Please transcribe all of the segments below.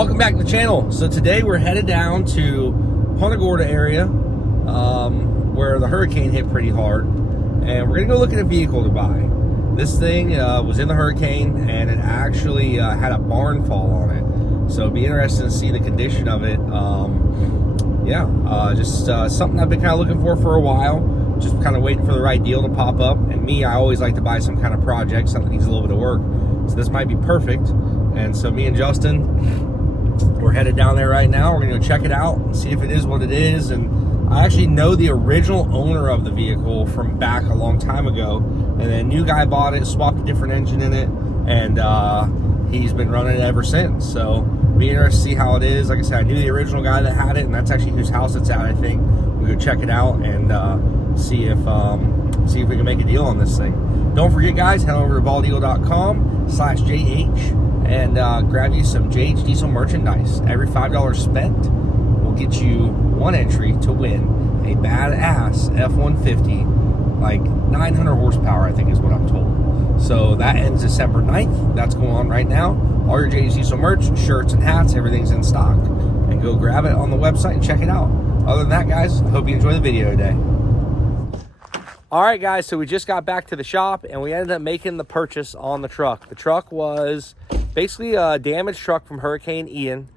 Welcome back to the channel. So today we're headed down to Punta Gorda area where the hurricane hit pretty hard, and we're gonna go look at a vehicle to buy. This thing was in the hurricane, and it actually had a barn fall on it, so it'd be interesting to see the condition of it. Just something I've been kind of looking for a while, just kind of waiting for the right deal to pop up. And me, I always like to buy some kind of project, something that needs a little bit of work, so this might be perfect. And so me and Justin, we're headed down there right now. We're gonna go check it out and see if it is what it is. And I actually know the original owner of the vehicle from back a long time ago, and then a new guy bought it, swapped a different engine in it, and he's been running it ever since. So be interested to see how it is. Like I said, I knew the original guy that had it, and that's actually whose house it's at, I think. We'll go check it out and see if we can make a deal on this thing. Don't forget, guys, head over to baldeagle.com/JH and grab you some JH Diesel merchandise. Every $5 spent will get you one entry to win a badass F-150, like 900 horsepower, I think is what I'm told. So that ends December 9th. That's going on right now. All your JH Diesel merch, shirts and hats, everything's in stock. And go grab it on the website and check it out. Other than that, guys, I hope you enjoy the video today. All right, guys, so we just got back to the shop, and we ended up making the purchase on the truck. The truck was basically a damaged truck from Hurricane Ian.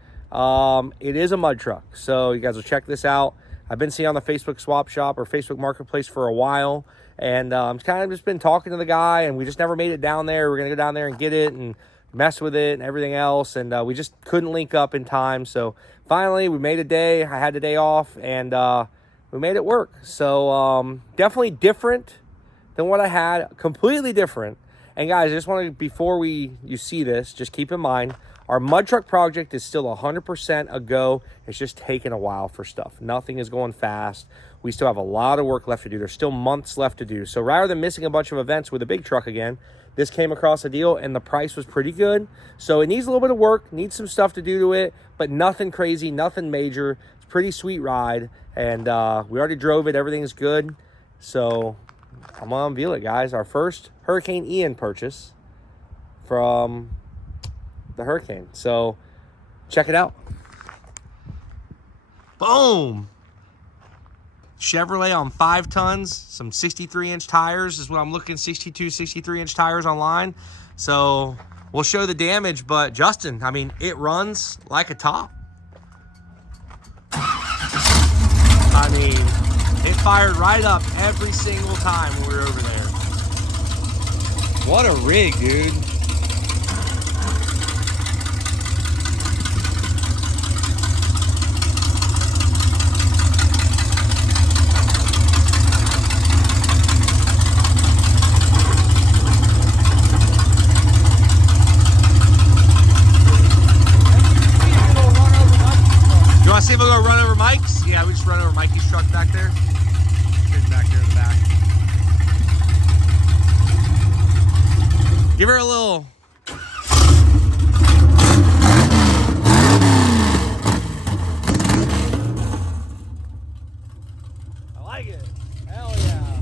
It is a mud truck, so you guys will check this out. I've been seeing on the Facebook swap shop or Facebook marketplace for a while, and I've kind of just been talking to the guy, and we just never made it down there. We're gonna go down there and get it and mess with it and everything else, and we just couldn't link up in time. So finally we made a day. I had the day off, and we made it work. So definitely different than what I had, completely different. And guys, I just want to, before you see this, just keep in mind, our mud truck project is still 100% a go. It's just taking a while for stuff. Nothing is going fast. We still have a lot of work left to do. There's still months left to do. So rather than missing a bunch of events with a big truck again, this came across a deal and the price was pretty good. So it needs a little bit of work, needs some stuff to do to it, but nothing crazy, nothing major. It's a pretty sweet ride. And we already drove it. Everything's good. So I'm gonna unveil it, guys. Our first Hurricane Ian purchase from the hurricane. So check it out. Boom. Chevrolet on 5 tons, some 63-inch tires is what I'm looking, 62, 63-inch tires online. So we'll show the damage, but Justin, I mean, it runs like a top. I mean, it fired right up every single time we were over there. What a rig, dude. You want to see if we'll go run over Mike's? Yeah, we just run over Mikey's truck back there. It's back there in the back. Give her a little. I like it. Hell yeah.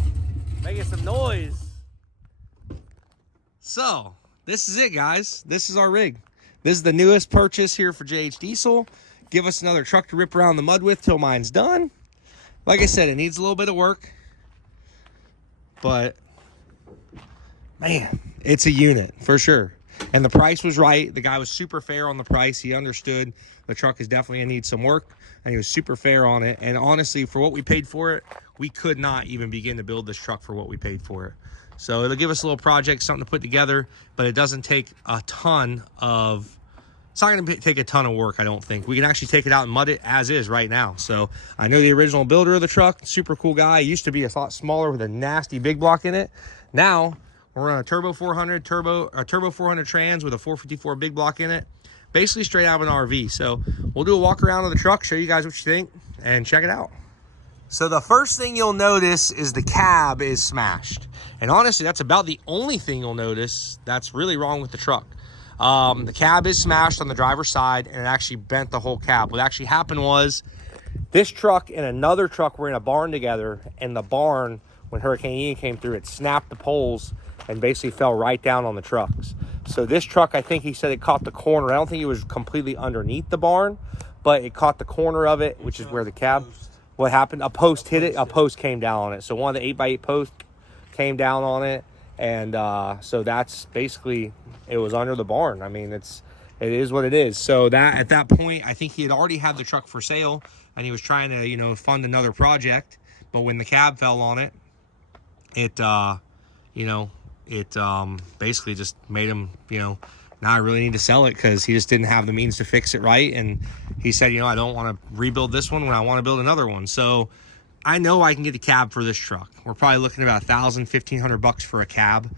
Making some noise. So, this is it, guys. This is our rig. This is the newest purchase here for JH Diesel. Give us another truck to rip around the mud with till mine's done. Like I said, it needs a little bit of work, but man, it's a unit for sure. And the price was right. The guy was super fair on the price. He understood the truck is definitely gonna need some work, and he was super fair on it. And honestly, for what we paid for it, we could not even begin to build this truck for what we paid for it. So it'll give us a little project, something to put together, but it doesn't take a ton of, it's not going to take a ton of work, I don't think. We can actually take it out and mud it as is right now. So I know the original builder of the truck, super cool guy. He used to be a lot smaller with a nasty big block in it. Now we're on a turbo 400 trans with a 454 big block in it, basically straight out of an RV. So we'll do a walk around of the truck, show you guys what you think, and check it out. So the first thing you'll notice is the cab is smashed. And honestly, that's about the only thing you'll notice that's really wrong with the truck. The cab is smashed on the driver's side, and it actually bent the whole cab. What actually happened was this truck and another truck were in a barn together, and the barn, when Hurricane Ian came through, it snapped the poles and basically fell right down on the trucks. So this truck, I think he said it caught the corner. I don't think it was completely underneath the barn, but it caught the corner of it, which is where the cab. What happened? A post hit it. A post came down on it. So one of the 8x8 posts came down on it, and so that's basically, it was under the barn. I mean, it is what it is. So that at that point, I think he had already had the truck for sale, and he was trying to, you know, fund another project. But when the cab fell on it, it you know, it basically just made him, you know, now I really need to sell it, because he just didn't have the means to fix it right. And he said, you know, I don't want to rebuild this one when I want to build another one. So I know I can get the cab for this truck. We're probably looking at about $1,000, $1,500 for a cab,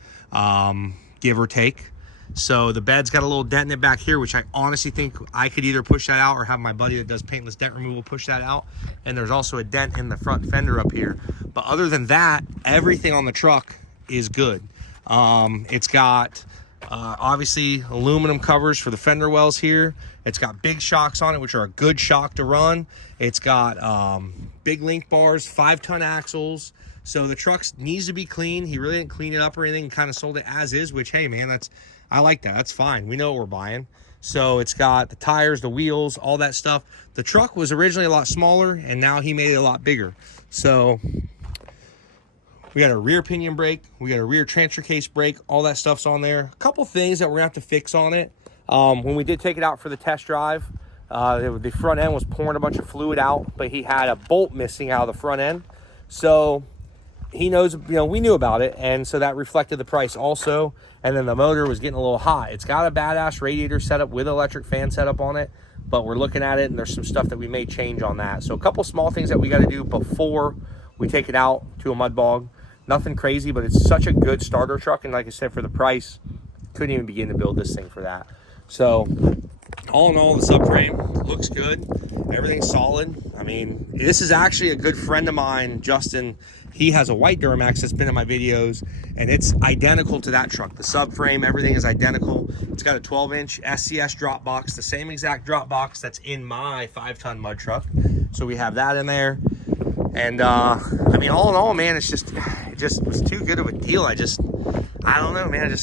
give or take. So the bed's got a little dent in it back here, which I honestly think I could either push that out or have my buddy that does paintless dent removal push that out. And there's also a dent in the front fender up here. But other than that, everything on the truck is good. It's got obviously aluminum covers for the fender wells here. It's got big shocks on it, which are a good shock to run. It's got big link bars, 5-ton axles. So the truck needs to be clean. He really didn't clean it up or anything, kind of sold it as is, which, hey man, I like that. That's fine. We know what we're buying. So it's got the tires, the wheels, all that stuff. The truck was originally a lot smaller, and now he made it a lot bigger. So we got a rear pinion brake, we got a rear transfer case brake, all that stuff's on there. A couple things that we're gonna have to fix on it. When we did take it out for the test drive, the front end was pouring a bunch of fluid out, but he had a bolt missing out of the front end. So he knows, you know, we knew about it, and so that reflected the price also. And then the motor was getting a little hot. It's got a badass radiator setup with electric fan setup on it, but we're looking at it, and there's some stuff that we may change on that. So a couple small things that we got to do before we take it out to a mud bog. Nothing crazy, but it's such a good starter truck, and like I said, for the price, couldn't even begin to build this thing for that. So all in all, the subframe looks good. Everything's solid. I mean, this is actually a good friend of mine, Justin. He has a white Duramax that's been in my videos, and it's identical to that truck. The subframe, everything is identical. It's got a 12-inch SCS drop box, the same exact drop box that's in my 5-ton mud truck. So we have that in there. And I mean, all in all, man, it just was too good of a deal. I don't know, man.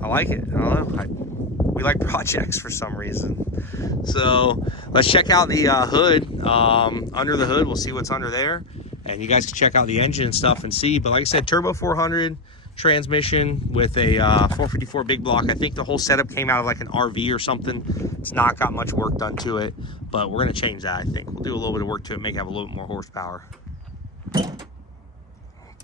I like it. I don't know. We like projects for some reason. So let's check out the hood. Under the hood, we'll see what's under there. And you guys can check out the engine and stuff and see. But like I said, turbo 400 transmission with a 454 big block. I think the whole setup came out of like an RV or something. It's not got much work done to it, but we're going to change that, I think. We'll do a little bit of work to it, make it have a little bit more horsepower.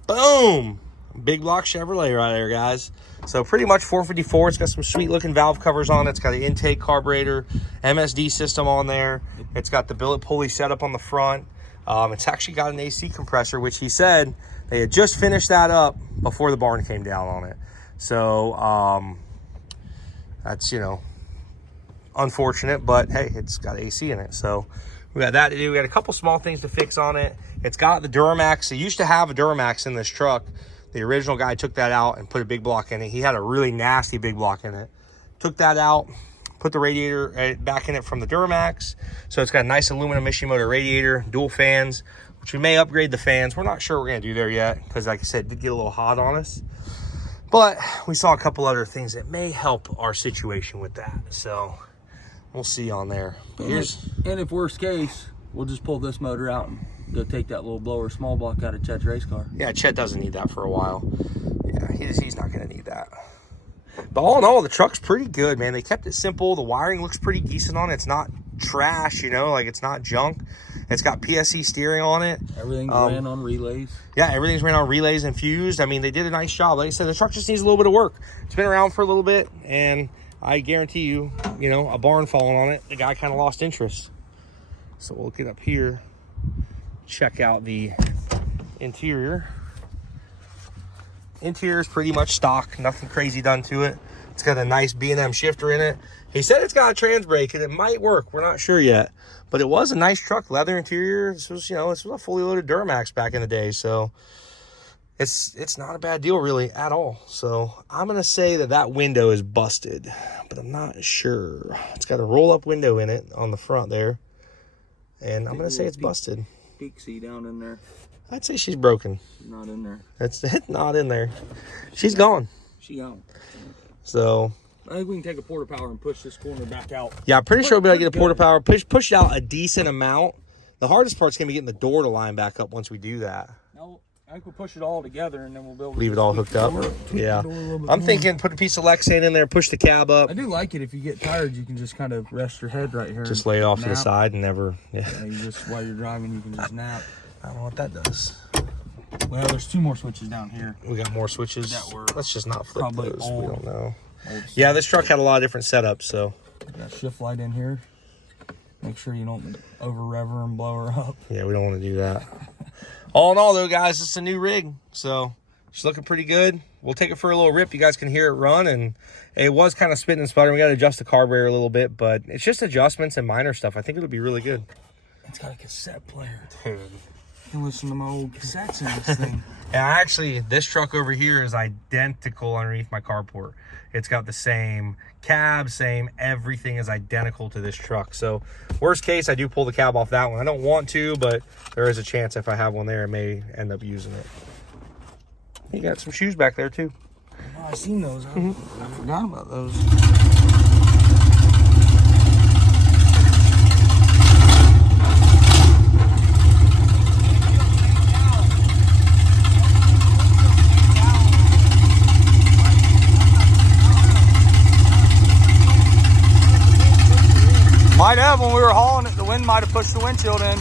Boom! Big block Chevrolet right there, guys. So pretty much 454. It's got some sweet looking valve covers on it. It's got an intake carburetor, MSD system on there. It's got the billet pulley setup on the front. It's actually got an AC compressor, which he said they had just finished that up before the barn came down on it. So that's, you know, unfortunate, but hey, it's got AC in it. So we got that to do. We got a couple small things to fix on it. It's got the Duramax. It used to have a Duramax in this truck. The original guy took that out and put a big block in it. He had a really nasty big block in it. Took that out, put the radiator back in it from the Duramax. So it's got a nice aluminum Ishimoto radiator, dual fans, which we may upgrade the fans. We're not sure what we're going to do there yet, because like I said, it did get a little hot on us. But we saw a couple other things that may help our situation with that. So we'll see on there. But and if worst case, we'll just pull this motor out and go take that little blower small block out of Chet's race car. Yeah, Chet doesn't need that for a while. Yeah, he's not going to need that. But all in all, the truck's pretty good, man. They kept it simple. The wiring looks pretty decent on it. It's not trash, you know, like it's not junk. It's got PSC steering on it. Everything's ran on relays. Yeah, everything's ran on relays and fused. I mean, they did a nice job. Like I said, the truck just needs a little bit of work. It's been around for a little bit, and I guarantee you, you know, a barn falling on it, the guy kind of lost interest. So we'll get up here, check out the interior. Interior is pretty much stock, nothing crazy done to it. It's got a nice B&M shifter in it. He said it's got a trans brake and it might work. We're not sure yet, but it was a nice truck, leather interior. This was, you know, this was a fully loaded Duramax back in the day, so it's not a bad deal really at all. So I'm gonna say that window is busted, but I'm not sure. It's got a roll-up window in it on the front there, and I'm gonna say it's busted. Pixie down in there. I'd say she's broken. Not in there. It's not in there. She's gone. She gone. So I think we can take a porta power and push this corner back out. Yeah, I'm pretty sure we'll be able to get a porta power, push it out a decent amount. The hardest part's going to be getting the door to line back up once we do that. No, I think we'll push it all together and then we'll be able to leave it all hooked up. Yeah. I'm thinking put a piece of Lexan in there, push the cab up. I do like it if you get tired, you can just kind of rest your head right here. Just lay it off to the side and never, yeah, you just, while you're driving, you can just nap. I don't know what that does. Well, there's 2 more switches down here. We got more switches. That were Let's just not flip those. Old, we don't know. Yeah, this truck had a lot of different setups, so. Got a shift light in here. Make sure you don't over rev her and blow her up. Yeah, we don't want to do that. All in all, though, guys, it's a new rig, so she's looking pretty good. We'll take it for a little rip. You guys can hear it run, and it was kind of spitting and sputtering. We got to adjust the carburetor a little bit, but it's just adjustments and minor stuff. I think it'll be really good. It's got a cassette player. Dude. You can listen to my old cassettes in this thing. And actually, this truck over here is identical underneath my carport. It's got the same cab, same everything is identical to this truck. So worst case, I do pull the cab off that one. I don't want to, but there is a chance if I have one there, I may end up using it. You got some shoes back there too. Oh, I seen those. I forgot about those. Might have when we were hauling it, the wind might have pushed the windshield in.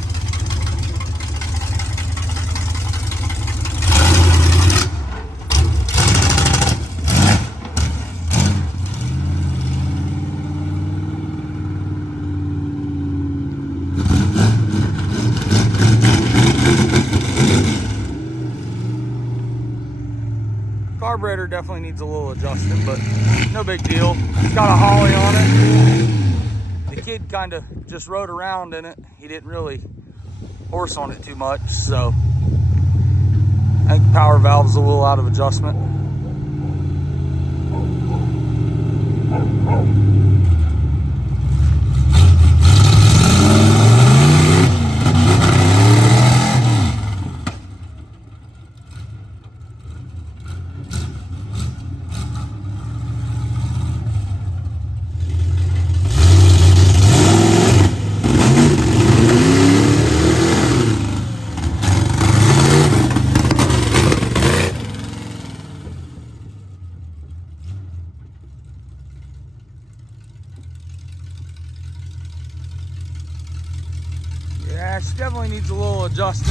Carburetor definitely needs a little adjusting, but no big deal. It's got a Holley on it. The kid kind of just rode around in it. He didn't really horse on it too much, so I think the power valve's a little out of adjustment. Yeah, she definitely needs a little adjusting.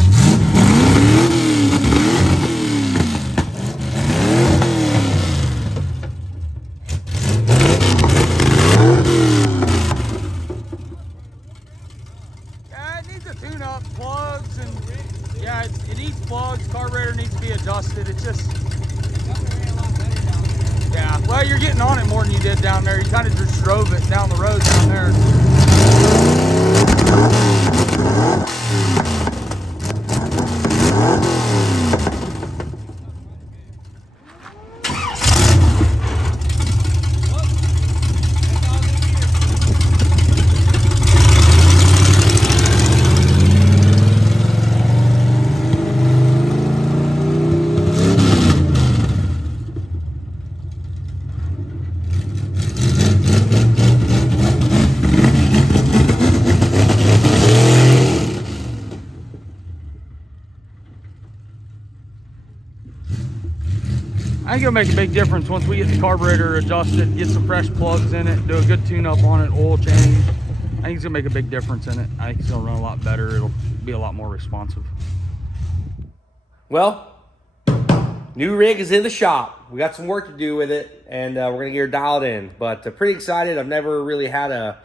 Yeah, it needs a tune-up, plugs, and yeah, it needs plugs. Carburetor needs to be adjusted. It's just, yeah. Well, you're getting on it more than you did down there. You kind of just drove it down the road down there. I think it'll make a big difference once we get the carburetor adjusted, get some fresh plugs in it, do a good tune-up on it, oil change. I think it's gonna make a big difference in it. I think it's gonna run a lot better. It'll be a lot more responsive. Well, new rig is in the shop. We got some work to do with it, and we're gonna get her dialed in. But pretty excited. I've never really had a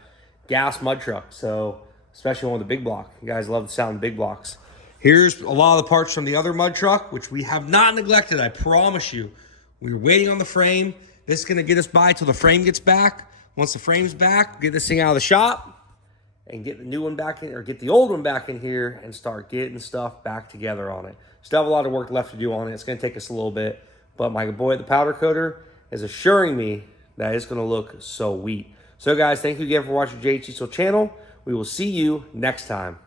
gas mud truck, so especially one with a big block. You guys love the sound of big blocks. Here's a lot of the parts from the other mud truck, which we have not neglected, I promise you. We were waiting on the frame. This is gonna get us by till the frame gets back. Once the frame's back, we'll get this thing out of the shop and get the new one back in, or get the old one back in here and start getting stuff back together on it. Still have a lot of work left to do on it. It's gonna take us a little bit, but my boy at the powder coater is assuring me that it's gonna look so sweet. So guys, thank you again for watching JH Diesel channel. We will see you next time.